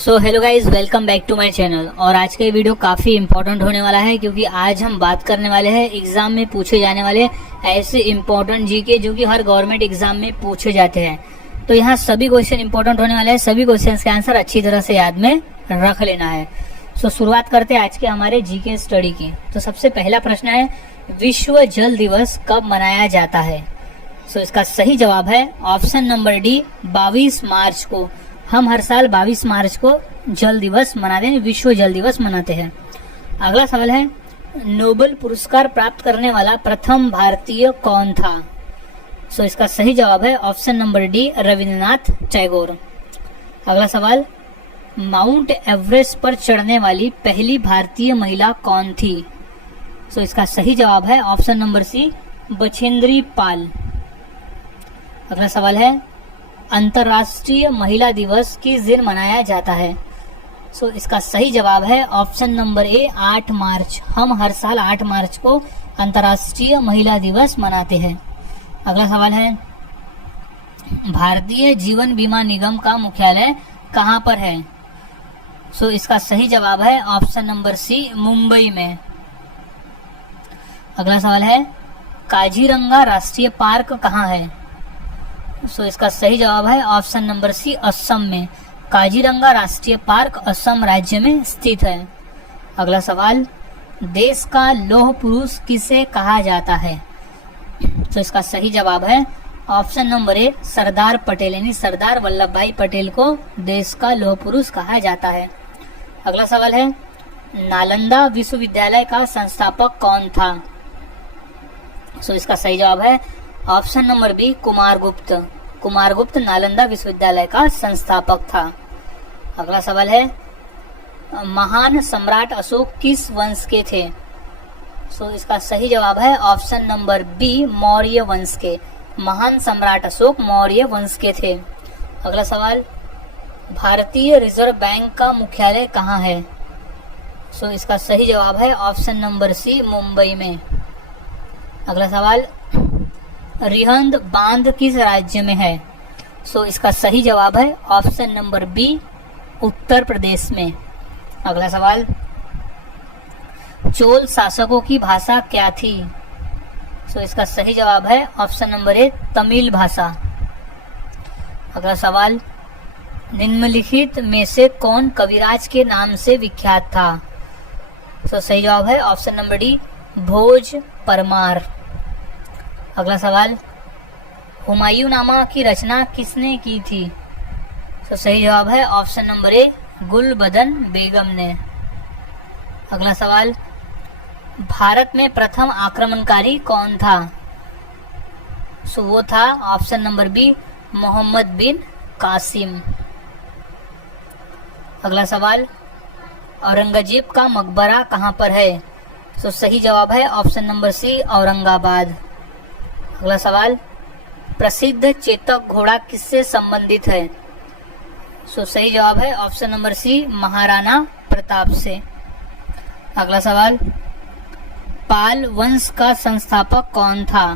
So hello guys, welcome back to my channel. और आज का ये वीडियो काफ़ी इंपॉर्टेंट होने वाला है क्योंकि आज हम बात करने वाले हैं एग्जाम में पूछे जाने वाले ऐसे इंपॉर्टेंट जीके जो कि हर गवर्नमेंट एग्जाम में पूछे जाते हैं। तो यहाँ सभी क्वेश्चन इंपॉर्टेंट होने वाले हैं, सभी क्वेश्चन के आंसर अच्छी तरह से याद में रख लेना है। सो शुरुआत करते हैं आज के हमारे जीके स्टडी की। तो सबसे पहला प्रश्न है, विश्व जल दिवस कब मनाया जाता है? सो इसका सही जवाब है ऑप्शन नंबर डी, 22 मार्च को। हम हर साल 22 मार्च को जल दिवस मनाते हैं, विश्व जल दिवस मनाते हैं। अगला सवाल है, नोबेल पुरस्कार प्राप्त करने वाला प्रथम भारतीय कौन था? सो इसका सही जवाब है option number D, Rabindranath Tagore. अगला सवाल, माउंट एवरेस्ट पर चढ़ने वाली पहली भारतीय महिला कौन थी? सो इसका सही जवाब है ऑप्शन नंबर सी, बछेंद्री पाल। अगला सवाल है, अंतर्राष्ट्रीय महिला दिवस किस दिन मनाया जाता है? सो इसका सही जवाब है ऑप्शन नंबर ए, 8 मार्च। हम हर साल 8 मार्च को अंतर्राष्ट्रीय महिला दिवस मनाते हैं। अगला सवाल है, भारतीय जीवन बीमा निगम का मुख्यालय कहाँ पर है? सो इसका सही जवाब है ऑप्शन नंबर सी, मुंबई में। अगला सवाल है, काजीरंगा राष्ट्रीय पार्क कहाँ है? सो इसका सही जवाब है ऑप्शन नंबर सी, असम में। काजीरंगा राष्ट्रीय पार्क असम राज्य में स्थित है। अगला सवाल, देश का लौह पुरुष किसे कहा जाता है? तो इसका सही जवाब है ऑप्शन नंबर ए, सरदार पटेल, यानी सरदार वल्लभ भाई पटेल को देश का लौह पुरुष कहा जाता है। अगला सवाल है, नालंदा विश्वविद्यालय का संस्थापक कौन था? सो इसका सही जवाब है option number B, Kumaragupta. Kumaragupta Nalanda विश्वविद्यालय का संस्थापक था। अगला सवाल है, महान सम्राट अशोक किस वंश के थे? सो इसका सही जवाब है ऑप्शन नंबर बी, मौर्य वंश के। महान सम्राट अशोक मौर्य वंश के थे। अगला सवाल, भारतीय रिजर्व बैंक का मुख्यालय कहाँ है? सो इसका सही जवाब है ऑप्शन नंबर सी, मुंबई में। अगला सवाल, रिहंद बांध किस राज्य में है? सो इसका सही जवाब है option number B, Uttar Pradesh में। अगला सवाल, चोल शासकों की भाषा क्या थी? सो इसका सही जवाब है ऑप्शन नंबर ए, तमिल भाषा। अगला सवाल, निम्नलिखित में से कौन कविराज के नाम से विख्यात था? सो सही जवाब है ऑप्शन नंबर डी, भोज परमार। अगला सवाल, हुमायूंनामा की रचना किसने की थी? तो सही जवाब है ऑप्शन नंबर ए, गुलबदन बेगम ने। अगला सवाल, भारत में प्रथम आक्रमणकारी कौन था? सो वो था ऑप्शन नंबर बी, मोहम्मद बिन कासिम। अगला सवाल, औरंगजेब का मकबरा कहाँ पर है? तो सही जवाब है ऑप्शन नंबर सी, औरंगाबाद। अगला सवाल, प्रसिद्ध चेतक घोड़ा किससे संबंधित है? सो सही जवाब है option number C, Maharana Pratap से। अगला सवाल, पाल वंश का संस्थापक कौन था?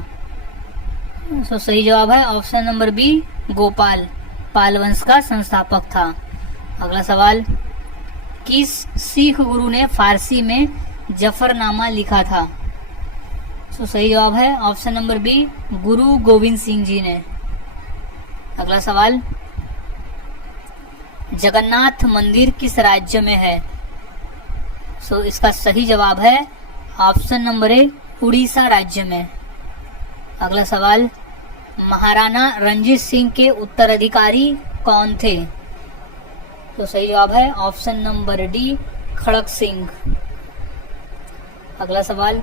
सो सही जवाब है ऑप्शन नंबर बी, गोपाल। पाल वंश का संस्थापक था। अगला सवाल, किस सिख गुरु ने फारसी में जफरनामा लिखा था? तो सही जवाब है ऑप्शन नंबर बी, गुरु गोविंद सिंह जी ने। अगला सवाल, जगन्नाथ मंदिर किस राज्य में है? सो इसका सही जवाब है ऑप्शन नंबर ए, उड़ीसा राज्य में। अगला सवाल, महाराणा रणजीत सिंह के उत्तराधिकारी कौन थे? तो सही जवाब है ऑप्शन नंबर डी, खड़क सिंह। अगला सवाल,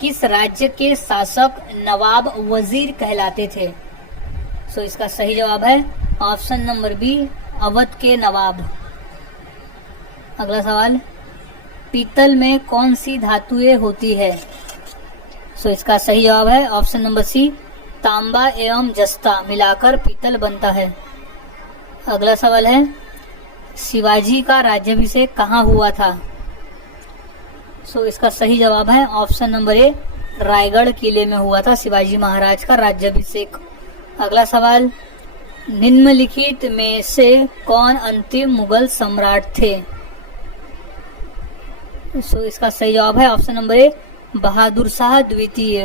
किस राज्य के शासक नवाब वजीर कहलाते थे? सो इसका सही जवाब है ऑप्शन नंबर बी, अवध के नवाब। अगला सवाल, पीतल में कौन सी धातुएं होती है? सो इसका सही जवाब है ऑप्शन नंबर सी, तांबा एवं जस्ता मिलाकर पीतल बनता है। अगला सवाल है, शिवाजी का राज्याभिषेक कहाँ हुआ था? सो इसका सही जवाब है ऑप्शन नंबर ए, रायगढ़ किले में हुआ था शिवाजी महाराज का राज्याभिषेक। अगला सवाल, निम्नलिखित में से कौन अंतिम मुगल सम्राट थे? सो इसका सही जवाब है ऑप्शन नंबर ए, बहादुर शाह द्वितीय।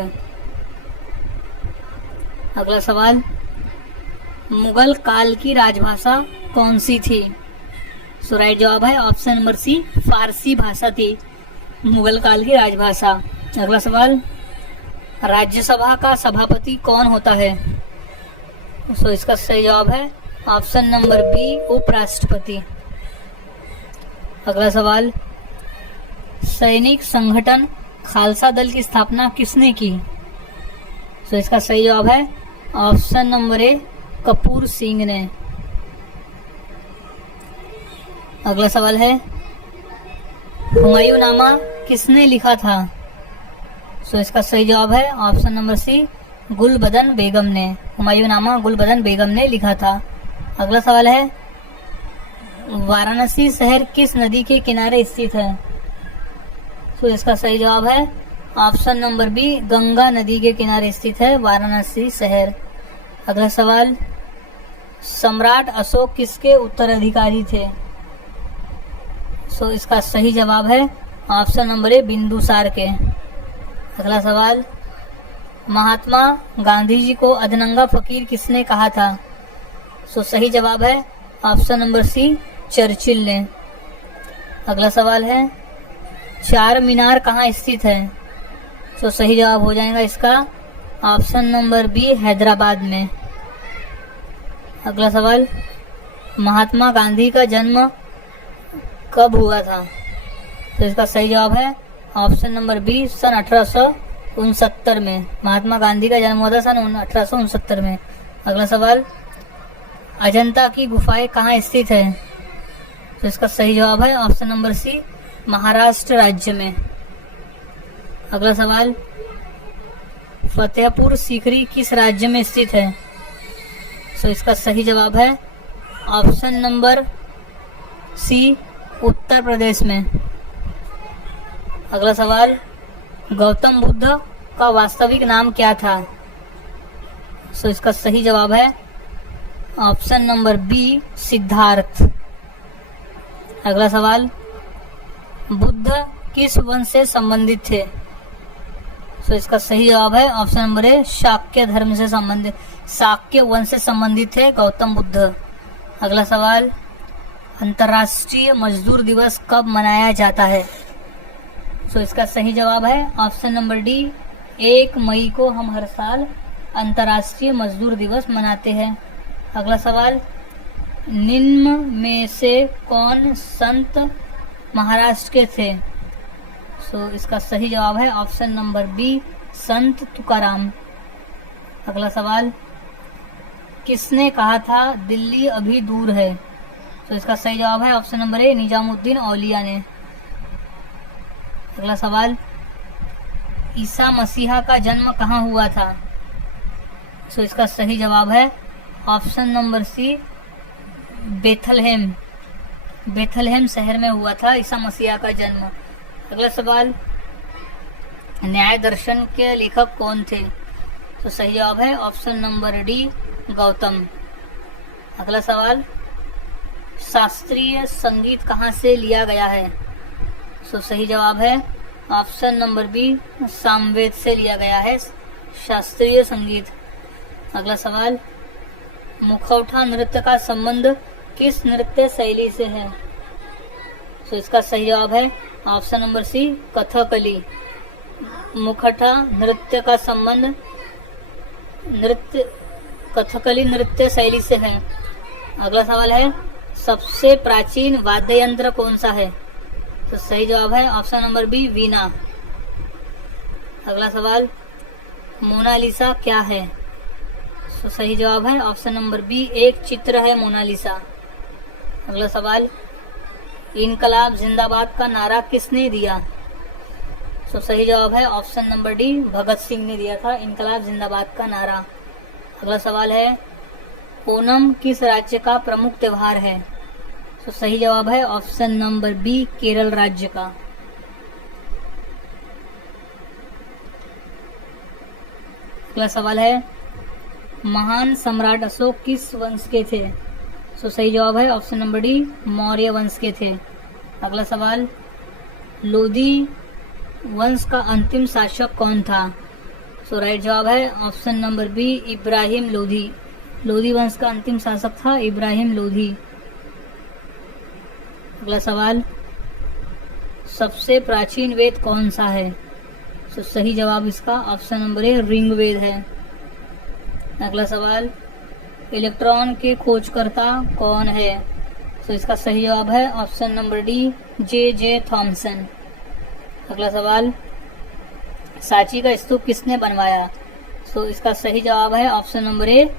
अगला सवाल, मुगल काल की राजभाषा कौन सी थी? सो राइट जवाब है ऑप्शन नंबर सी, फारसी भाषा थी मुगल काल की राजभाषा। अगला सवाल, राज्यसभा का सभापति कौन होता है? सो इसका सही जवाब है ऑप्शन नंबर बी, उपराष्ट्रपति। अगला सवाल, सैनिक संगठन खालसा दल की स्थापना किसने की? सो इसका सही जवाब है ऑप्शन नंबर ए, कपूर सिंह ने। अगला सवाल है, हुमायूंनामा किसने लिखा था? सो इसका सही जवाब है ऑप्शन नंबर सी, गुलबदन बेगम ने। हुमायूंनामा गुलबदन बेगम ने लिखा था। अगला सवाल है, वाराणसी शहर किस नदी के किनारे स्थित है? तो इसका सही जवाब है ऑप्शन नंबर बी, गंगा नदी के किनारे स्थित है वाराणसी शहर। अगला सवाल, सम्राट अशोक किसके उत्तराधिकारी थे? सो इसका सही जवाब है ऑप्शन नंबर ए, बिंदुसार के। अगला सवाल, महात्मा गांधी जी को अधनंगा फकीर किसने कहा था? सो सही जवाब है ऑप्शन नंबर सी, चर्चिल ने। अगला सवाल है, चार मीनार कहाँ स्थित है? तो सही जवाब हो जाएगा इसका ऑप्शन नंबर बी, हैदराबाद में। अगला सवाल, महात्मा गांधी का जन्म कब हुआ था? तो इसका सही जवाब है ऑप्शन नंबर बी, सन 1869 में। महात्मा गांधी का जन्म हुआ था सन 1869 में। अगला सवाल, अजंता की गुफाएं कहाँ स्थित है? तो इसका सही जवाब है ऑप्शन नंबर सी, महाराष्ट्र राज्य में। अगला सवाल, फतेहपुर सीकरी किस राज्य में स्थित है? तो इसका सही जवाब है ऑप्शन नंबर सी, उत्तर प्रदेश में। अगला सवाल, गौतम बुद्ध का वास्तविक नाम क्या था? तो इसका सही जवाब है ऑप्शन नंबर बी, सिद्धार्थ। अगला सवाल, बुद्ध किस वंश से संबंधित थे? तो इसका सही जवाब है ऑप्शन नंबर ए, शाक्य धर्म से संबंधित, शाक्य वंश से संबंधित थे गौतम बुद्ध। अगला सवाल, अंतर्राष्ट्रीय मजदूर दिवस कब मनाया जाता है? तो इसका सही जवाब है ऑप्शन नंबर डी, 1 मई को हम हर साल अंतर्राष्ट्रीय मजदूर दिवस मनाते हैं। अगला सवाल, निम्न में से कौन संत महाराष्ट्र के थे? सो इसका सही जवाब है ऑप्शन नंबर बी, संत तुकाराम। अगला सवाल, किसने कहा था दिल्ली अभी दूर है? तो इसका सही जवाब है ऑप्शन नंबर ए, निजामुद्दीन औलिया ने। अगला सवाल, ईसा मसीहा का जन्म कहाँ हुआ था? तो इसका सही जवाब है option number C, Bethlehem. Bethlehem शहर में हुआ था ईसा मसीहा का जन्म। अगला सवाल, न्याय दर्शन के लेखक कौन थे? तो सही जवाब है ऑप्शन नंबर डी, गौतम। अगला सवाल, शास्त्रीय संगीत कहाँ से लिया गया है? तो सही जवाब है ऑप्शन नंबर बी, सामवेद से लिया गया है शास्त्रीय संगीत। अगला सवाल, मुखौटा नृत्य का संबंध किस नृत्य शैली से है? तो इसका सही जवाब है ऑप्शन नंबर सी, कथकली। मुखौटा नृत्य का संबंध कथकली नृत्य शैली से है। अगला सवाल है, सबसे प्राचीन वाद्य यंत्र कौन सा है? तो सही जवाब है ऑप्शन नंबर बी, वीणा। अगला सवाल, मोनालिसा क्या है? तो सही जवाब है ऑप्शन नंबर बी, एक चित्र है मोनालिसा। अगला सवाल, इनकलाब जिंदाबाद का नारा किसने दिया? तो सही जवाब है option number D, Bhagat Singh ने दिया था इनकलाब जिंदाबाद का नारा। अगला सवाल है, ओणम किस राज्य का प्रमुख त्योहार है? तो सही जवाब है ऑप्शन नंबर बी, केरल राज्य का। अगला सवाल है, महान सम्राट अशोक किस वंश के थे? सो सही जवाब है ऑप्शन नंबर डी, मौर्य वंश के थे। अगला सवाल, लोधी वंश का अंतिम शासक कौन था? सो राइट जवाब है option number B, Ibrahim Lodi. Lodi वंश का अंतिम शासक था इब्राहिम लोधी। अगला सवाल, सबसे प्राचीन वेद कौन सा है? तो सही जवाब इसका ऑप्शन नंबर ए, ऋग्वेद है। अगला सवाल, इलेक्ट्रॉन के खोजकर्ता कौन है? तो इसका सही जवाब है option number D, J Thomson. अगला सवाल, सांची का स्तूप किसने बनवाया? तो इसका सही जवाब है ऑप्शन नंबर ए,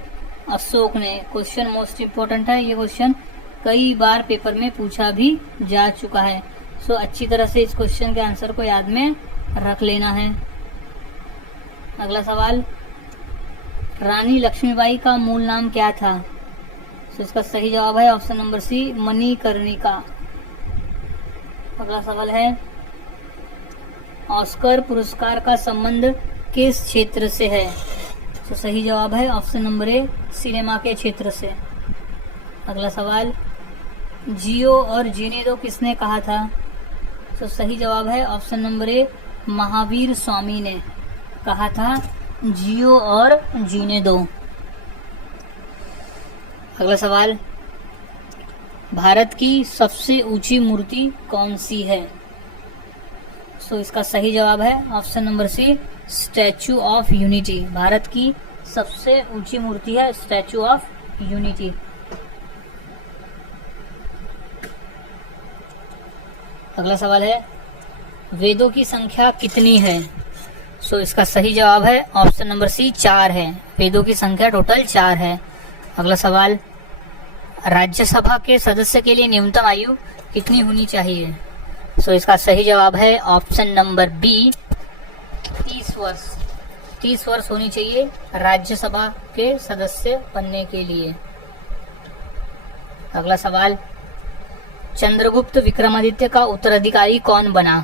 अशोक ने। क्वेश्चन मोस्ट इम्पोर्टेंट है, ये क्वेश्चन कई बार पेपर में पूछा भी जा चुका है। सो अच्छी तरह से इस क्वेश्चन के आंसर को याद में रख लेना है। अगला सवाल, रानी लक्ष्मीबाई का मूल नाम क्या था? तो इसका सही जवाब है ऑप्शन नंबर सी, मणिकर्णिका। अगला सवाल है, ऑस्कर पुरस्कार का संबंध किस क्षेत्र से है? तो सही जवाब है ऑप्शन नंबर ए, सिनेमा के क्षेत्र से। अगला सवाल, जियो और जीने दो किसने कहा था? तो सही जवाब है ऑप्शन नंबर ए, महावीर स्वामी ने कहा था जियो और जीने दो। अगला सवाल, भारत की सबसे ऊंची मूर्ति कौन सी है? सो इसका सही जवाब है option number C, Statue of Unity. Bharat की सबसे ऊंची मूर्ति है स्टैचू ऑफ यूनिटी। अगला सवाल है, वेदों की संख्या कितनी है? सो इसका सही जवाब है ऑप्शन नंबर सी, 4 है। वेदों की संख्या टोटल 4 है। अगला सवाल, राज्यसभा के सदस्य के लिए न्यूनतम आयु कितनी होनी चाहिए? सो इसका सही जवाब है ऑप्शन नंबर बी, 30 वर्ष। 30 वर्ष होनी चाहिए राज्यसभा के सदस्य बनने के लिए। अगला सवाल, चंद्रगुप्त विक्रमादित्य का उत्तराधिकारी कौन बना?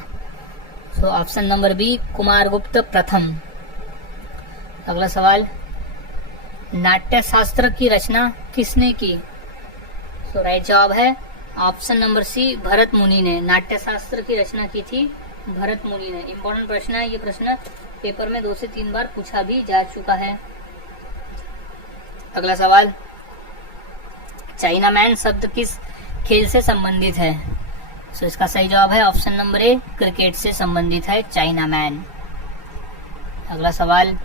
So option number B, Kumaragupta प्रथम। अगला सवाल, नाट्य शास्त्र की रचना किसने की? सो राइट जवाब है ऑप्शन नंबर सी, भरत मुनि ने। नाट्य शास्त्र की रचना की थी भरत मुनि ने। इंपॉर्टेंट प्रश्न है, ये प्रश्न पेपर में 2 से 3 बार पूछा भी जा चुका है। अगला सवाल, चाइना मैन शब्द किस खेल से संबंधित है? सो इसका सही जवाब है ऑप्शन नंबर ए, क्रिकेट से संबंधित है चाइना मैन। अगला सवाल,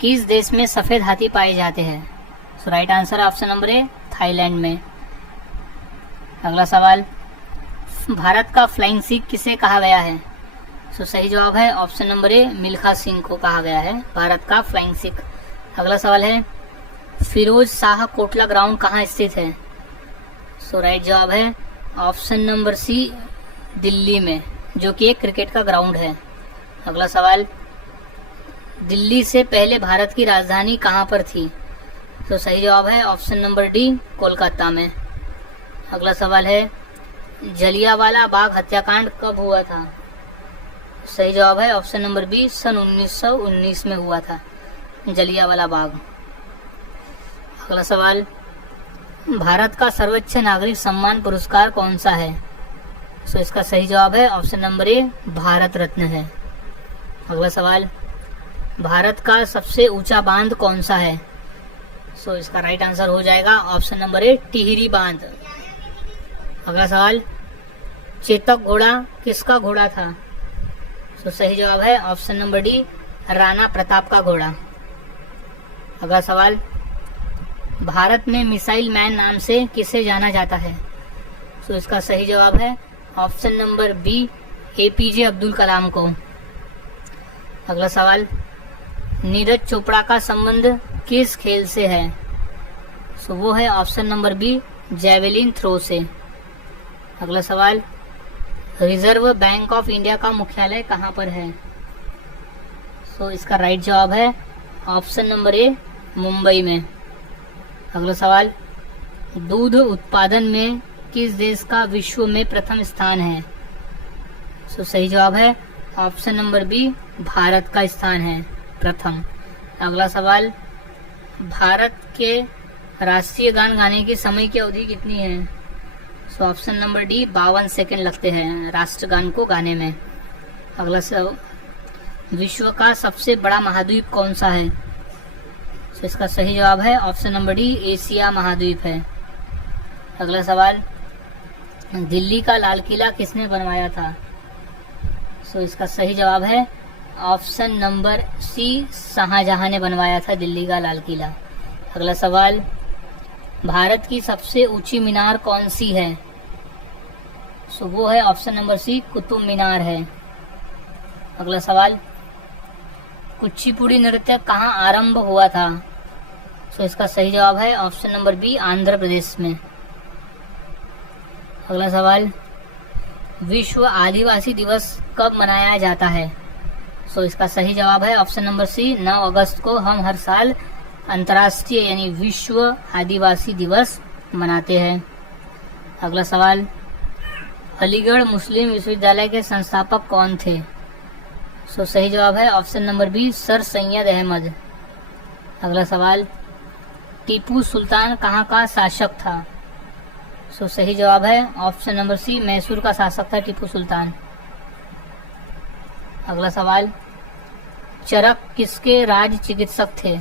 किस देश में सफेद हाथी पाए जाते हैं? So right answer option number A, Thailand में। अगला सवाल, भारत का फ्लाइंग सिख किसे कहा गया है? सो सही जवाब है ऑप्शन नंबर ए, मिल्खा सिंह को कहा गया है भारत का फ्लाइंग सिख। अगला सवाल है, फिरोज शाह कोटला ग्राउंड कहाँ स्थित है? सो राइट जवाब है ऑप्शन नंबर सी, दिल्ली में, जो कि एक क्रिकेट का ग्राउंड है। अगला सवाल, दिल्ली से पहले भारत की राजधानी कहाँ पर थी? तो सही जवाब है ऑप्शन नंबर डी, कोलकाता में। अगला सवाल है, जलियांवाला बाग हत्याकांड कब हुआ था? सही जवाब है ऑप्शन नंबर बी, सन 1919 में हुआ था जलियांवाला बाग। अगला सवाल, भारत का सर्वोच्च नागरिक सम्मान पुरस्कार कौन सा है? सो इसका सही जवाब है ऑप्शन नंबर ए, भारत रत्न है। अगला सवाल, भारत का सबसे ऊंचा बांध कौन सा है? सो इसका राइट आंसर हो जाएगा ऑप्शन नंबर ए, टिहरी बांध। अगला सवाल, चेतक घोड़ा किसका घोड़ा था? सो सही जवाब है option number D, Rana Pratap का घोड़ा। अगला सवाल, भारत में मिसाइल मैन नाम से किसे जाना जाता है? सो इसका सही जवाब है option number B, APJ Abdul Kalam को। अगला सवाल, नीरज चोपड़ा का संबंध किस खेल से है? सो वो है option number B, javelin throw से। अगला सवाल, रिजर्व बैंक ऑफ इंडिया का मुख्यालय कहाँ पर है? सो इसका राइट जवाब है ऑप्शन नंबर ए, मुंबई में। अगला सवाल, दूध उत्पादन में किस देश का विश्व में प्रथम स्थान है? सो सही जवाब है ऑप्शन नंबर बी, भारत का स्थान है प्रथम। अगला सवाल, भारत के राष्ट्रीय गान गाने की समय की अवधि कितनी है? सो ऑप्शन नंबर डी 52 सेकंड लगते हैं राष्ट्रगान को गाने में। अगला सब, विश्व का सबसे बड़ा महाद्वीप कौन सा है? सो इसका सही जवाब है ऑप्शन नंबर डी एशिया महाद्वीप है। अगला सवाल, दिल्ली का लाल किला किसने बनवाया था? सो इसका सही जवाब है ऑप्शन नंबर सी शाहजहां ने बनवाया था दिल्ली का लाल किला। अगला सवाल, भारत की सबसे ऊंची मीनार कौन सी है? सो वो है ऑप्शन नंबर सी कुतुब मीनार है। अगला सवाल, कुचिपुड़ी नृत्य कहाँ आरंभ हुआ था? सो इसका सही जवाब है option number B Andhra Pradesh में। अगला सवाल, विश्व आदिवासी दिवस कब मनाया जाता है? सो इसका सही जवाब है ऑप्शन नंबर सी 9 अगस्त को हम हर साल अंतर्राष्ट्रीय यानी विश्व आदिवासी दिवस मनाते हैं। अगला सवाल, अलीगढ़ मुस्लिम विश्वविद्यालय के संस्थापक कौन थे? सो सही जवाब है option number B Sir Syed Ahmad. अगला सवाल, टीपू सुल्तान कहाँ का शासक था? सो सही जवाब है ऑप्शन नंबर सी मैसूर का शासक था टीपू सुल्तान। अगला सवाल, चरक किसके राज चिकित्सक थे?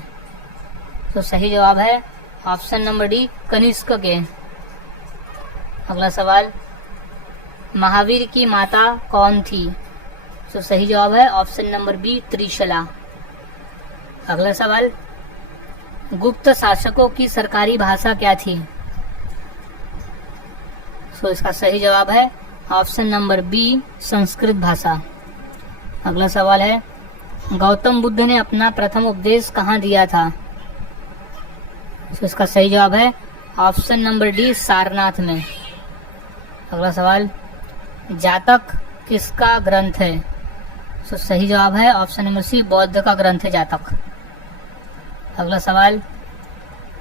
तो सही जवाब है ऑप्शन नंबर डी कनिष्क के। अगला सवाल, महावीर की माता कौन थी? तो सही जवाब है ऑप्शन नंबर बी त्रिशला। अगला सवाल, गुप्त शासकों की सरकारी भाषा क्या थी? तो इसका सही जवाब है ऑप्शन नंबर बी संस्कृत भाषा। अगला सवाल है, गौतम बुद्ध ने अपना प्रथम उपदेश कहाँ दिया था? तो इसका सही जवाब है ऑप्शन नंबर डी सारनाथ में। अगला सवाल, जातक किसका ग्रंथ है? तो सही जवाब है ऑप्शन नंबर सी बौद्ध का ग्रंथ है जातक। अगला सवाल,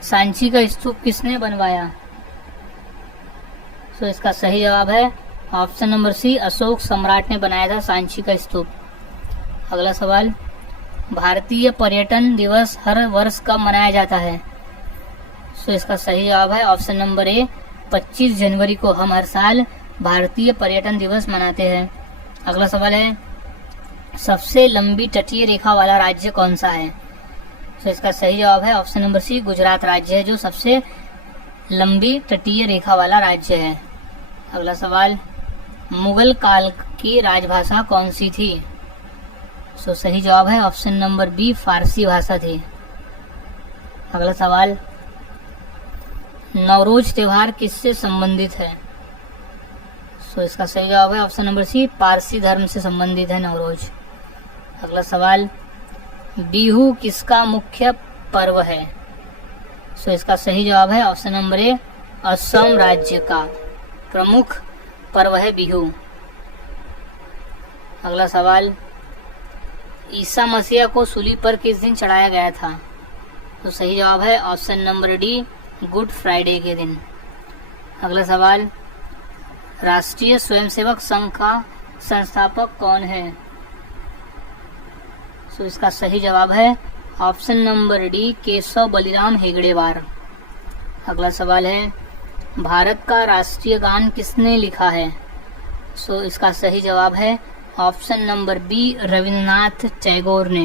सांची का स्तूप किसने बनवाया? तो इसका सही जवाब है ऑप्शन नंबर सी अशोक सम्राट ने बनाया था सांची का स्तूप। अगला सवाल, भारतीय पर्यटन दिवस हर वर्ष कब मनाया जाता है? तो इसका सही जवाब है ऑप्शन नंबर ए 25 जनवरी को हम हर साल भारतीय पर्यटन दिवस मनाते हैं। अगला सवाल है, सबसे लंबी तटीय रेखा वाला राज्य कौन सा है? तो इसका सही जवाब है ऑप्शन नंबर सी गुजरात राज्य है जो सबसे लंबी तटीय रेखा वाला राज्य है। अगला सवाल, मुगल काल की राजभाषा कौन सी थी? सो सही जवाब है ऑप्शन नंबर बी फारसी भाषा थी। अगला सवाल, नवरोज त्योहार किससे संबंधित है? सो इसका सही जवाब है ऑप्शन नंबर सी पारसी धर्म से संबंधित है नवरोज। अगला सवाल, बिहू किसका मुख्य पर्व है? सो इसका सही जवाब है ऑप्शन नंबर ए असम राज्य का प्रमुख पर्व है बिहू। अगला सवाल, ईसा मसीह को सूली पर किस दिन चढ़ाया गया था? तो सही जवाब है option number D good Friday के दिन। अगला सवाल, राष्ट्रीय स्वयंसेवक संघ का संस्थापक कौन है? तो इसका सही जवाब है option number D Keshav Baliram हेगड़ेवार। अगला सवाल है, भारत का राष्ट्रीय गान किसने लिखा है? सो इसका सही जवाब है option number B Rabindranath Tagore ने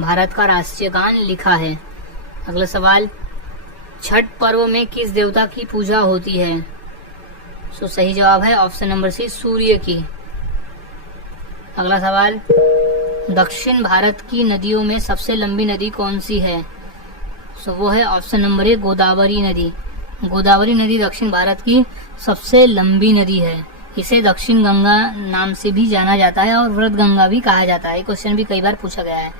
भारत का राष्ट्रीय गान लिखा है। अगला सवाल, छठ पर्व में किस देवता की पूजा होती है? सो सही जवाब है ऑप्शन नंबर सी सूर्य की। अगला सवाल, दक्षिण भारत की नदियों में सबसे लंबी नदी कौन सी है? सो वो है ऑप्शन नंबर ए गोदावरी नदी। गोदावरी नदी दक्षिण भारत की सबसे लंबी नदी है। इसे दक्षिण गंगा नाम से भी जाना जाता है और व्रत गंगा भी कहा जाता है। क्वेश्चन भी कई बार पूछा गया है।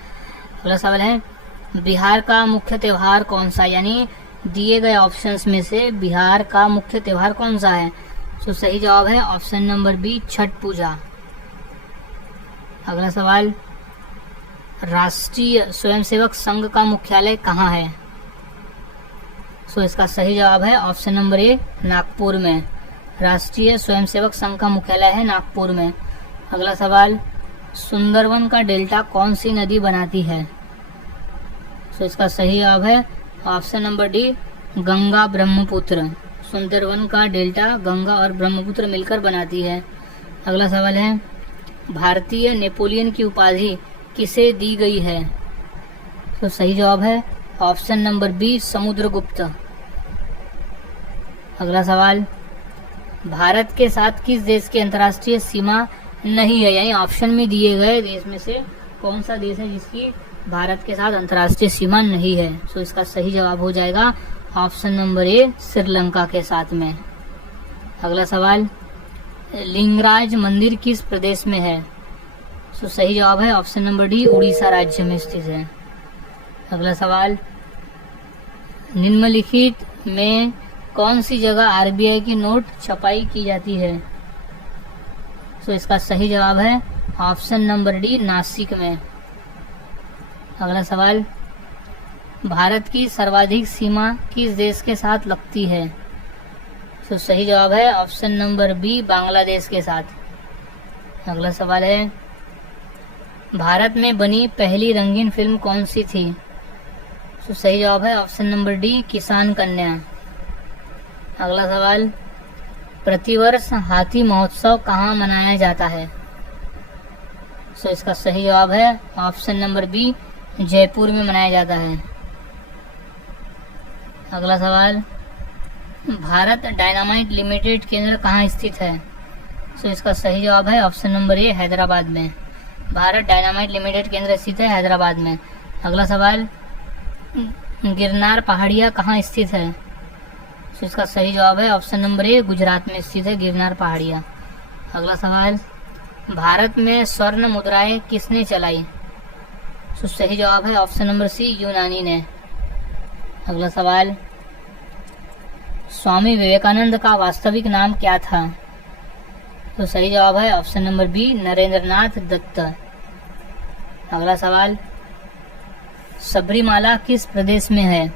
अगला सवाल है, बिहार का मुख्य त्योहार कौन सा? यानी दिए गए ऑप्शंस में से बिहार का मुख्य त्योहार कौन सा है? तो सही जवाब है ऑप्शन नंबर बी छठ पूजा। अगला सवाल, राष्ट्रीय स्वयंसेवक संघ का मुख्यालय कहाँ है? सो इसका सही जवाब है ऑप्शन नंबर ए नागपुर में। राष्ट्रीय स्वयंसेवक संघ का मुख्यालय है नागपुर में। अगला सवाल, सुंदरवन का डेल्टा कौन सी नदी बनाती है? सो इसका सही जवाब है option number D Ganga Brahmaputra. Sundarban का डेल्टा गंगा और ब्रह्मपुत्र मिलकर बनाती है। अगला सवाल है, भारतीय नेपोलियन की उपाधि किसे दी गई है? तो सही जवाब है ऑप्शन नंबर बी समुद्रगुप्त। अगला सवाल, भारत के साथ किस देश की अंतर्राष्ट्रीय सीमा नहीं है? यानी ऑप्शन में दिए गए देश में से कौन सा देश है जिसकी भारत के साथ अंतर्राष्ट्रीय सीमा नहीं है? तो इसका सही जवाब हो जाएगा ऑप्शन नंबर ए श्रीलंका के साथ में। अगला सवाल, लिंगराज मंदिर किस प्रदेश में है? तो सही जवाब है ऑप्शन नंबर डी उड़ीसा राज्य में स्थित है। अगला सवाल, निम्नलिखित में कौन सी जगह आरबीआई की नोट छपाई की जाती है? तो इसका सही जवाब है ऑप्शन नंबर डी नासिक में। अगला सवाल, भारत की सर्वाधिक सीमा किस देश के साथ लगती है? तो सही जवाब है ऑप्शन नंबर बी बांग्लादेश के साथ। अगला सवाल है, भारत में बनी पहली रंगीन फिल्म कौन सी थी? तो सही जवाब है ऑप्शन नंबर डी किसान कन्या। अगला सवाल, प्रतिवर्ष हाथी महोत्सव कहाँ मनाया जाता है? तो इसका सही जवाब है ऑप्शन नंबर बी जयपुर में मनाया जाता है। अगला सवाल, भारत डायनामाइट लिमिटेड केंद्र कहाँ स्थित है? तो इसका सही जवाब है ऑप्शन नंबर ए हैदराबाद में। भारत डायनामाइट लिमिटेड केंद्र स्थित है हैदराबाद में। अगला सवाल, गिरनार पहाड़ियाँ कहाँ स्थित है? तो इसका सही जवाब है ऑप्शन नंबर ए गुजरात में स्थित है गिरनार पहाड़ियाँ। अगला सवाल, भारत में स्वर्ण मुद्राएं किसने चलाई? तो सही जवाब है ऑप्शन नंबर सी यूनानी ने। अगला सवाल, स्वामी विवेकानंद का वास्तविक नाम क्या था? तो सही जवाब है option number B Narendranath Datta. अगला सवाल, सबरीमाला किस प्रदेश में है?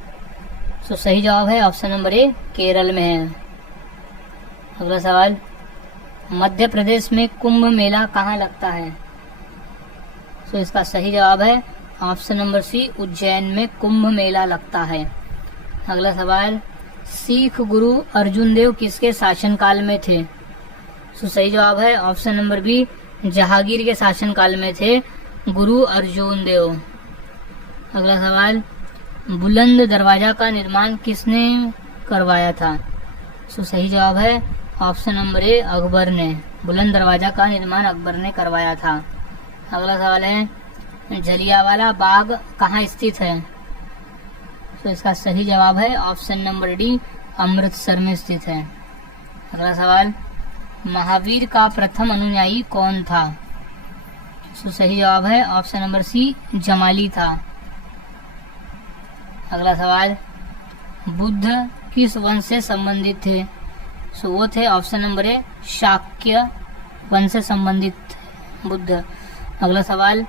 तो सही जवाब है ऑप्शन नंबर ए केरल में है। अगला सवाल, मध्य प्रदेश में कुंभ मेला कहाँ लगता है? तो इसका सही जवाब है ऑप्शन नंबर सी उज्जैन में कुंभ मेला लगता है। अगला सवाल, सिख गुरु अर्जुन देव किसके शासनकाल में थे? तो सही जवाब है ऑप्शन नंबर बी जहांगीर के शासनकाल में थे गुरु अर्जुन देव। अगला सवाल, बुलंद दरवाजा का निर्माण किसने करवाया था? तो सही जवाब है ऑप्शन नंबर ए अकबर ने। बुलंद दरवाजा का निर्माण अकबर ने करवाया था। अगला सवाल है, जलियांवाला बाग कहाँ स्थित है? तो इसका सही जवाब है ऑप्शन नंबर डी अमृतसर में स्थित है। अगला सवाल, महावीर का प्रथम अनुयायी कौन था? तो सही जवाब है ऑप्शन नंबर सी जमाली था। अगला सवाल, बुद्ध किस वंश से संबंधित थे? तो वो थे ऑप्शन नंबर ए शाक्य वंश से संबंधित बुद्ध। अगला सवाल,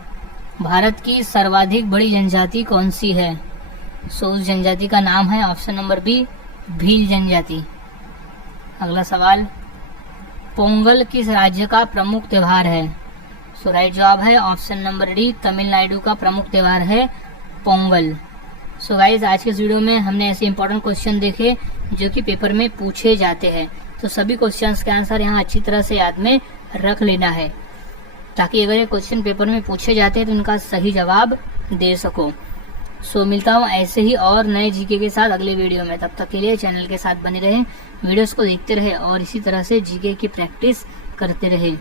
भारत की सर्वाधिक बड़ी जनजाति कौन सी है? सो उस जनजाति का नाम है ऑप्शन नंबर बी भील जनजाति। अगला सवाल, पोंगल किस राज्य का प्रमुख त्योहार है? सो राइट जवाब है ऑप्शन नंबर डी तमिलनाडु का प्रमुख त्योहार है पोंगल। सो गाइज, आज के इस वीडियो में हमने ऐसे इंपॉर्टेंट क्वेश्चन देखे जो कि पेपर में पूछे जाते हैं। तो सभी क्वेश्चंस के आंसर यहाँ अच्छी तरह से याद में रख लेना है ताकि अगर ये क्वेश्चन पेपर में पूछे जाते हैं तो इनका सही जवाब दे सको। सो मिलता हूँ ऐसे ही और नए जीके के साथ अगले वीडियो में। तब तक के लिए चैनल के साथ बने रहें, वीडियोस को देखते रहे और इसी तरह से जीके की प्रैक्टिस करते रहे।